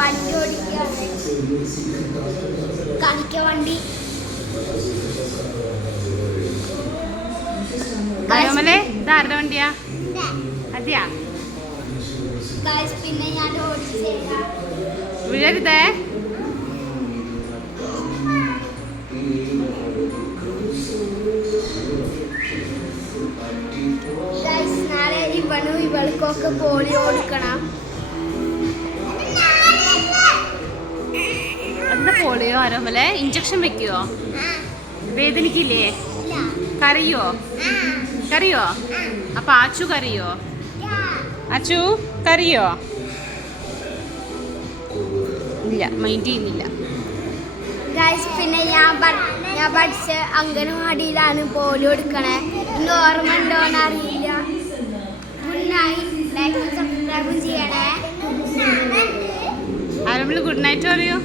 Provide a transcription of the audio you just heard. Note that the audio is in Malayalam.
വണ്ടി ഓടിക്കുകയാണ്. കളിക്ക വണ്ടി. ഇതാരുടെ വണ്ടിയാ? അതെയാ? പിന്നെ ഞാൻ ഓടിച്ചു വിഴരുതേ. നാളെ ഇവനും ഇവൾക്കൊക്കെ പോളിയോ കൊടുക്കണം. എന്താ പോളിയോ ആരോമലെ? ഇഞ്ചക്ഷൻ വെക്കുവോ? വേദനിക്കില്ലേ? കരയോ? കരയോ? അപ്പൊ ആച്ചു കരയോ? അച്ചു കരയോ? ഇല്ല, മൈൻഡ് ചെയ്യുന്നില്ല. പിന്നെ ഞാൻ പഠിച്ച അംഗനവാടിയിലാണ് പോളിയോ എടുക്കണേ. ഇന്ന് ഓർമ്മ ഉണ്ടോന്ന് അറിയില്ല. Good night. ലൈക്കും സബ്സ്ക്രൈബും ചെയ്യണേ. ആരോമല് ഗുഡ് നൈറ്റ് പറയൂ.